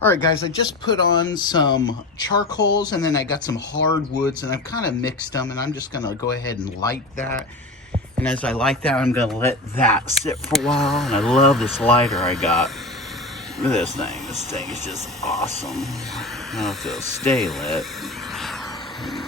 All right, guys, I just put on some charcoals and then I got some hardwoods and I've kind of mixed them, and I'm just gonna go ahead and light that. And as I light that, I'm gonna let that sit for a while. And I love this lighter I got. Look at this thing. This thing is just awesome. I don't know if it'll stay lit.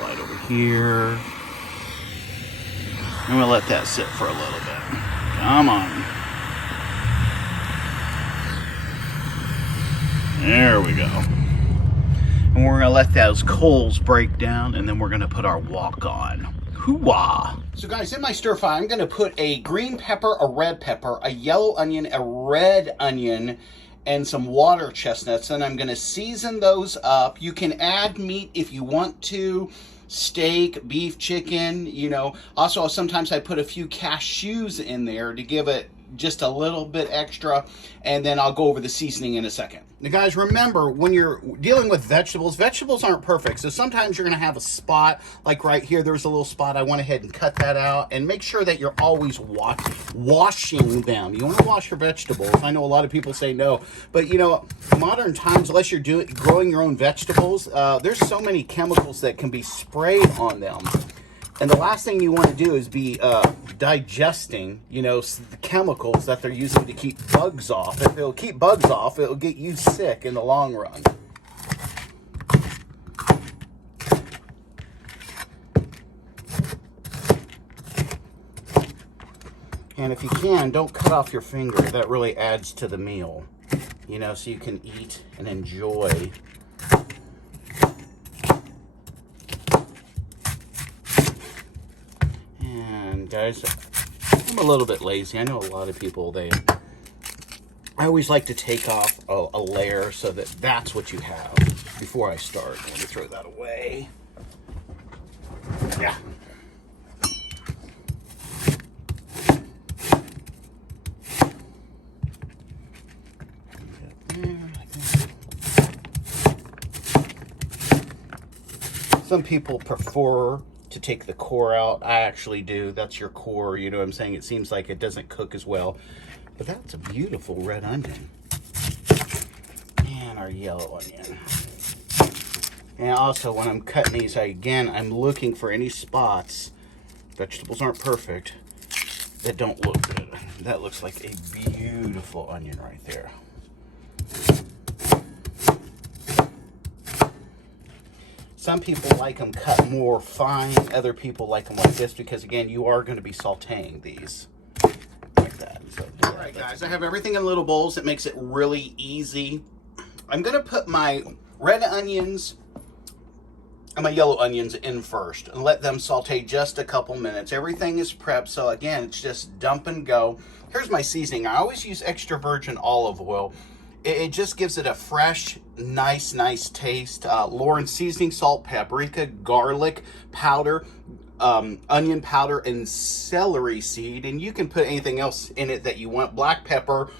Light over here. I'm gonna let that sit for a little bit. Come on. There we go. And we're gonna let those coals break down, and then we're gonna put our wok on. Hoo-wah! So guys, in my stir fry, I'm gonna put a green pepper, a red pepper, a yellow onion, a red onion, and some water chestnuts, and I'm gonna season those up. You can add meat if you want to. Steak, beef, chicken, you know. Also, sometimes I put a few cashews in there to give it just a little bit extra, and then I'll go over the seasoning in a second. Now guys, remember, when you're dealing with vegetables, vegetables aren't perfect, so sometimes you're gonna have a spot, like right here, there's a little spot. I went ahead and cut that out, and make sure that you're always washing them. You wanna wash your vegetables. I know a lot of people say no, but you know, modern times, unless you're growing your own vegetables, there's so many chemicals that can be sprayed on them. And the last thing you want to do is be digesting, you know, the chemicals that they're using to keep bugs off. If it'll keep bugs off, it'll get you sick in the long run. And if you can, don't cut off your finger. That really adds to the meal, you know, so you can eat and enjoy. Guys, I'm a little bit lazy. I know a lot of people, I always like to take off a layer so that that's what you have before I start. Let me throw that away. Yeah. Some people prefer to take the core out. I actually do. That's your core, you know what I'm saying? It seems like it doesn't cook as well. But that's a beautiful red onion. And our yellow onion. And also, when I'm cutting these, I'm looking for any spots, vegetables aren't perfect, that don't look good. That looks like a beautiful onion right there. Some people like them cut more fine. Other people like them like this because, again, you are going to be sauteing these like that. So, all right, guys, I have everything in little bowls. It makes it really easy. I'm going to put my red onions and my yellow onions in first and let them saute just a couple minutes. Everything is prepped, so, again, it's just dump and go. Here's my seasoning. I always use extra virgin olive oil. It just gives it a fresh, nice taste. Lauren seasoning, salt, paprika, garlic powder, onion powder, and celery seed. And you can put anything else in it that you want. Black pepper.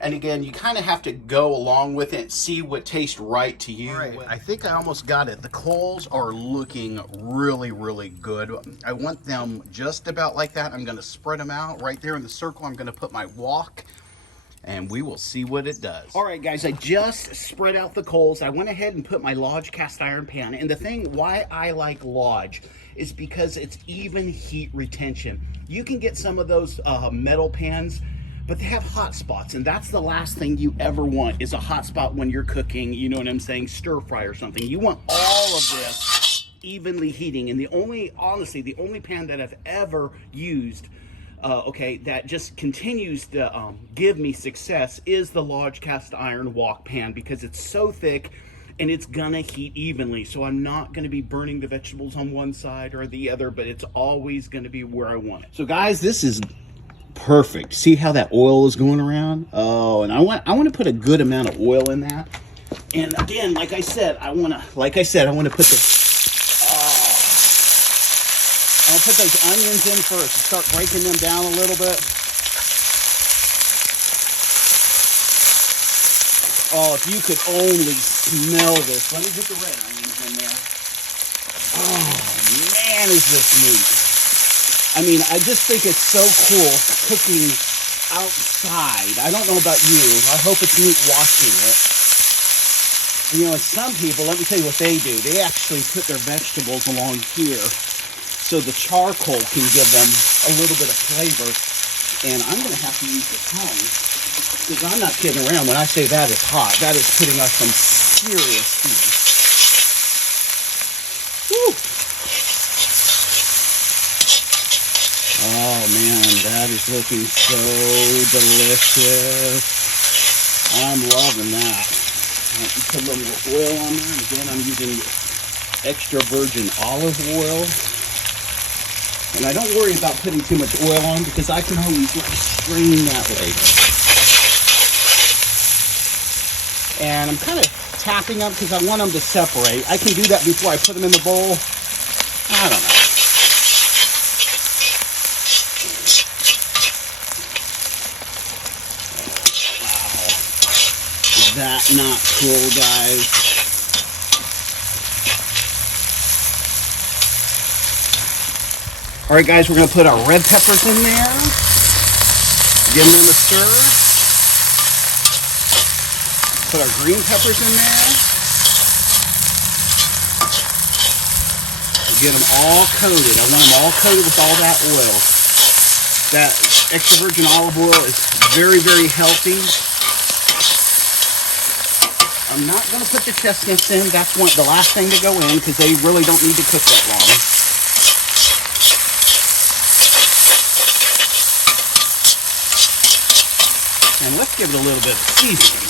And again, you kind of have to go along with it, see what tastes right to you. All right, I think I almost got it. The coals are looking really good. I want them just about like that. I'm going to spread them out right there in the circle. I'm going to put my wok, and we will see what it does. All right, guys, I just spread out the coals. I went ahead and put my Lodge cast iron pan. And the thing why I like Lodge is because it's even heat retention. You can get some of those metal pans, but they have hot spots, and that's the last thing you ever want is a hot spot when you're cooking, you know what I'm saying, stir fry or something. You want all of this evenly heating. And honestly, the only pan that I've ever used that just continues to give me success is the Lodge cast iron wok pan, because it's so thick and it's gonna heat evenly. So I'm not gonna be burning the vegetables on one side or the other, but it's always gonna be where I want it. So guys, this is perfect. See how that oil is going around? Oh, and I want to put a good amount of oil in that. And again, like I said, I want to put I'll put those onions in first and start breaking them down a little bit. Oh, if you could only smell this. Let me get the red onions in there. Oh, man, is this meat. I mean, I just think it's so cool cooking outside. I don't know about you. I hope it's neat watching it. You know, some people, let me tell you what they do. They actually put their vegetables along here so the charcoal can give them a little bit of flavor. And I'm going to have to use the tongue because I'm not kidding around when I say that is hot. That is putting us some serious heat. Woo! Oh man, that is looking so delicious. I'm loving that. Put a little oil on there, and again I'm using extra virgin olive oil. And I don't worry about putting too much oil on because I can always strain that later. And I'm kind of tapping them because I want them to separate. I can do that before I put them in the bowl. I don't know. That not cool, guys. All right, guys, we're gonna put our red peppers in there. Give them a stir. Put our green peppers in there. Get them all coated. I want them all coated with all that oil. That extra virgin olive oil is very, very healthy. I'm not going to put the chestnuts in. That's the last thing to go in because they really don't need to cook that long. And let's give it a little bit of seasoning.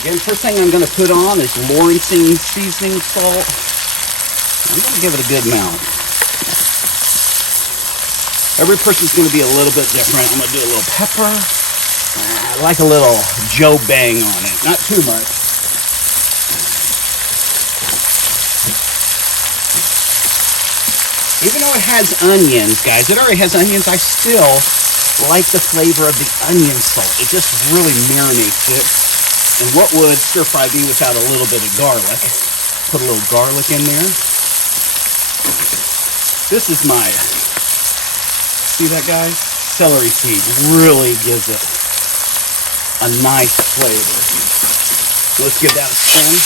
Again, first thing I'm going to put on is Lawrencine seasoning salt. I'm going to give it a good amount. Every person's going to be a little bit different. I'm going to do a little pepper. I like a little Joe Bang on it. Not too much. Even though it has onions, guys, it already has onions, I still like the flavor of the onion salt. It just really marinates it. And what would stir fry be without a little bit of garlic? Put a little garlic in there. This is my... See that, guys? Celery seed really gives it a nice flavor. Let's give that a spin.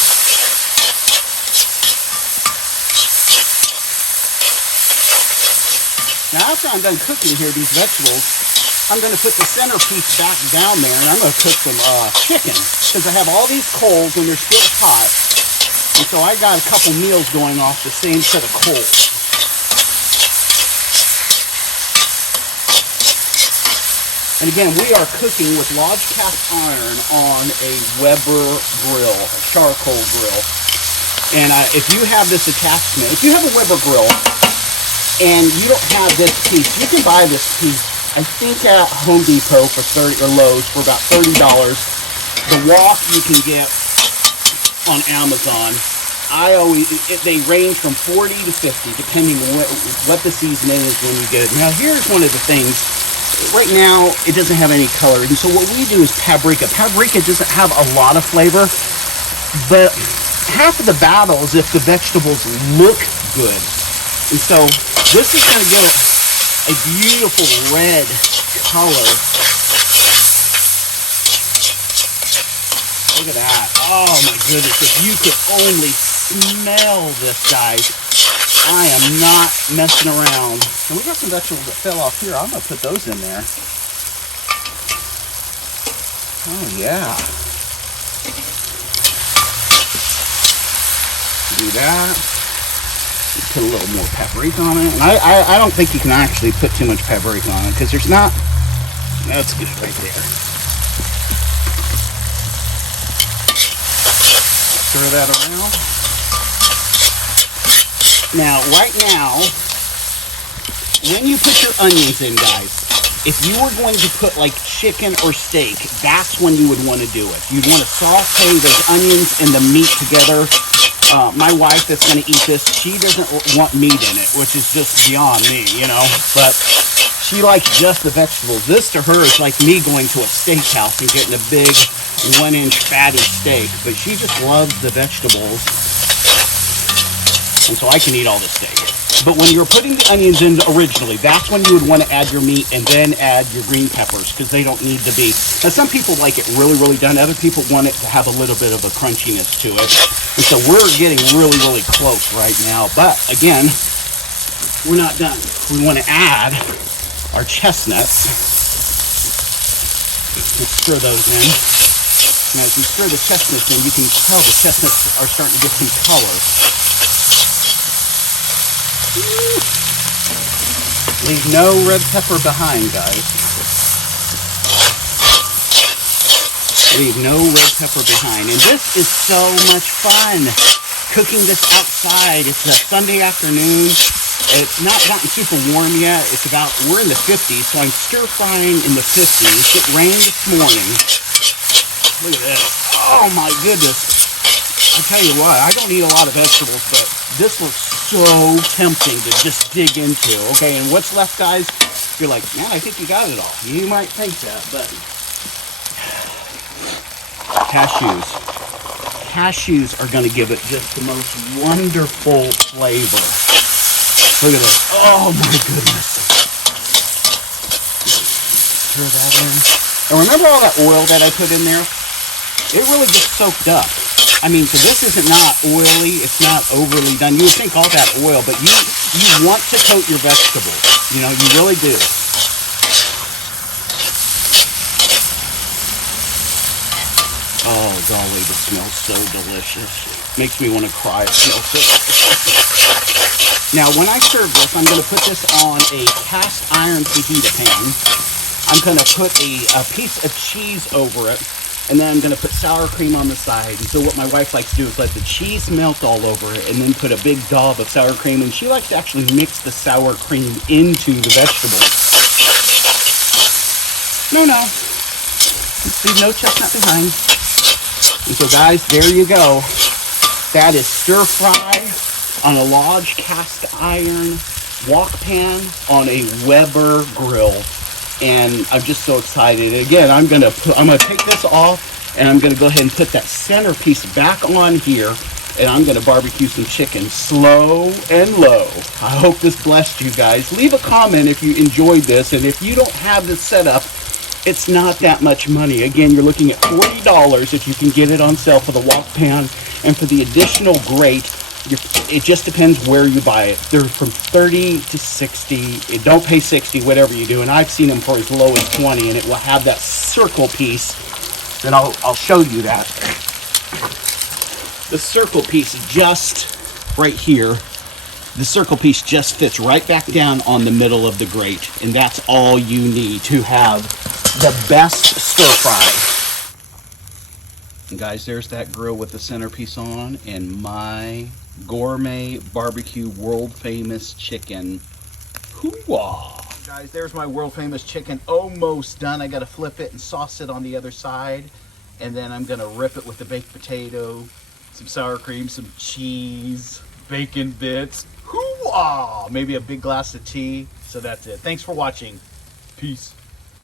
Now, after I'm done cooking here, these vegetables, I'm going to put the centerpiece back down there, and I'm going to cook some chicken, because I have all these coals, and they're still hot. And so I got a couple meals going off the same set of coals. And again, we are cooking with Lodge cast iron on a Weber grill, a charcoal grill. And if you have this attachment, if you have a Weber grill and you don't have this piece, you can buy this piece, I think at Home Depot for 30 or Lowe's for about $30. The wok you can get on Amazon. They range from 40 to 50, depending on what the season is when you get it. Now, here's one of the things. Right now, it doesn't have any color, and so what we do is paprika. Paprika doesn't have a lot of flavor, but half of the battle is if the vegetables look good. And so this is going to give it a beautiful red color. Look at that. Oh my goodness, if you could only smell this, guys. I am not messing around. And we got some vegetables that fell off here. I'm going to put those in there. Oh, yeah. Do that. Put a little more paprika on it. And I don't think you can actually put too much paprika on it because there's not... That's good right there. Stir that around. Now, right now, when you put your onions in, guys, if you were going to put like chicken or steak, that's when you would want to do it. You'd want to saute those onions and the meat together. My wife that's going to eat this, she doesn't want meat in it, which is just beyond me, you know, but she likes just the vegetables. This to her is like me going to a steakhouse and getting a big 1-inch fatty steak, but she just loves the vegetables. And so I can eat all the steak. But when you're putting the onions in originally, that's when you would want to add your meat and then add your green peppers, because they don't need to be. Now, some people like it really, really done. Other people want it to have a little bit of a crunchiness to it. And so we're getting really, really close right now. But again, we're not done. We want to add our chestnuts. Let's stir those in. Now, as you stir the chestnuts in, you can tell the chestnuts are starting to get some color. Leave no red pepper behind, guys. Leave no red pepper behind. And this is so much fun. Cooking this outside. It's a Sunday afternoon. It's not gotten super warm yet. It's about, we're in the 50s, so I'm stir frying in the 50s. It rained this morning. Look at this. Oh my goodness. I tell you what, I don't eat a lot of vegetables, but this looks so tempting to just dig into. Okay, and what's left, guys? You're like, man, I think you got it all. You might think that, but cashews. Cashews are going to give it just the most wonderful flavor. Look at this. Oh my goodness. Stir that in. And remember all that oil that I put in there? It really gets soaked up. I mean, so this isn't not oily. It's not overly done. You would think all that oil, but you want to coat your vegetables. You know, you really do. Oh, golly, this smells so delicious. Makes me want to cry. It smells so delicious. Now, when I serve this, I'm going to put this on a cast iron fajita pan. I'm going to put a piece of cheese over it. And then I'm going to put sour cream on the side. And so what my wife likes to do is let the cheese melt all over it and then put a big daub of sour cream. And she likes to actually mix the sour cream into the vegetables. No. Leave no chestnut behind. And so, guys, there you go. That is stir fry on a Lodge cast iron wok pan on a Weber grill. And I'm just so excited. Again, I'm gonna take this off, and I'm gonna go ahead and put that centerpiece back on here, and I'm gonna barbecue some chicken slow and low. I hope this blessed you guys. Leave a comment if you enjoyed this, and if you don't have this set up, it's not that much money. Again, you're looking at $40 if you can get it on sale for the wok pan, and for the additional grate, it just depends where you buy it. They're from 30 to 60. Don't pay 60, whatever you do. And I've seen them for as low as 20, and it will have that circle piece. And I'll show you that. The circle piece just right here. The circle piece just fits right back down on the middle of the grate. And that's all you need to have the best stir fry. And guys, there's that grill with the centerpiece on, and my gourmet barbecue world famous chicken. Hoo-wah! Guys, there's my world famous chicken, almost done. I got to flip it and sauce it on the other side, and then I'm gonna rip it with the baked potato, some sour cream, some cheese, bacon bits. Hoo-wah! Maybe a big glass of tea. So that's it. Thanks for watching. Peace.